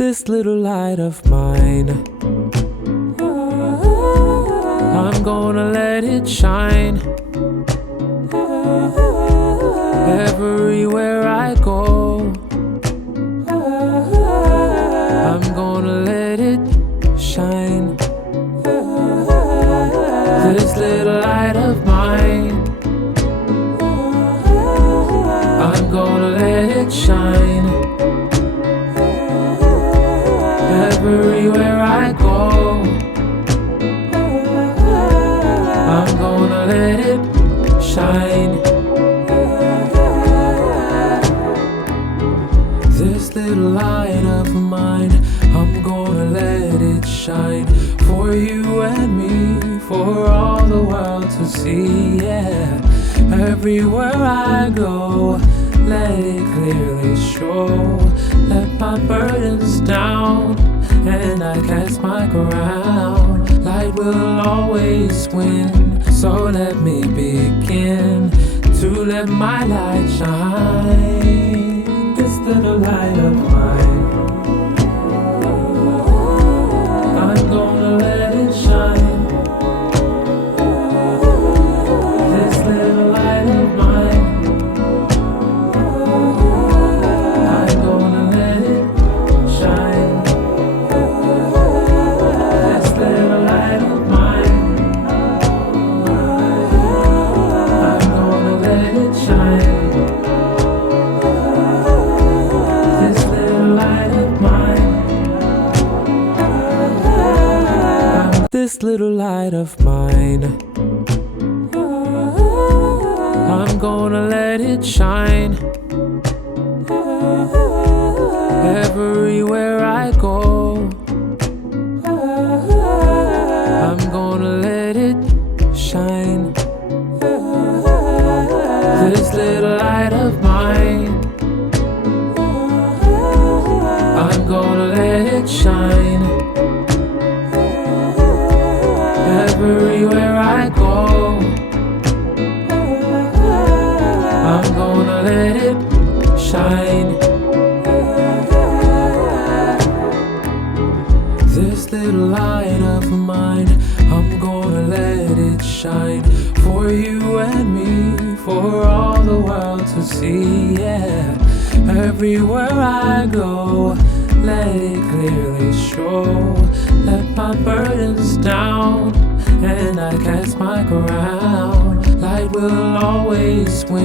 This little light of mine, I'm gonna let it shine. Everywhere I go, I'm gonna let it shine. This little light of mine, I'm gonna let it shine. Everywhere I go, I'm gonna let it shine. This little light of mine, I'm gonna let it shine. For you and me, for all the world to see, yeah. Everywhere I go, let it clearly show. Let my burdens down, and I cast my crown. Light will always win, so let me begin to let my light shine. This little light of mine, I'm gonna let it shine. This little light of mine, I'm gonna let it shine. This little light of mine, I'm gonna let it shine. This little light of mine, this little light of mine, I'm gonna let it shine. Everywhere I go, I'm gonna let it shine. This little light of mine, I'm gonna let it shine. Everywhere I go, I'm gonna let it shine. This little light of mine, I'm gonna let it shine. For you and me, for all the world to see, yeah. Everywhere I go, let it clearly show. Let my burdens down, and I cast my crown. Light will always win.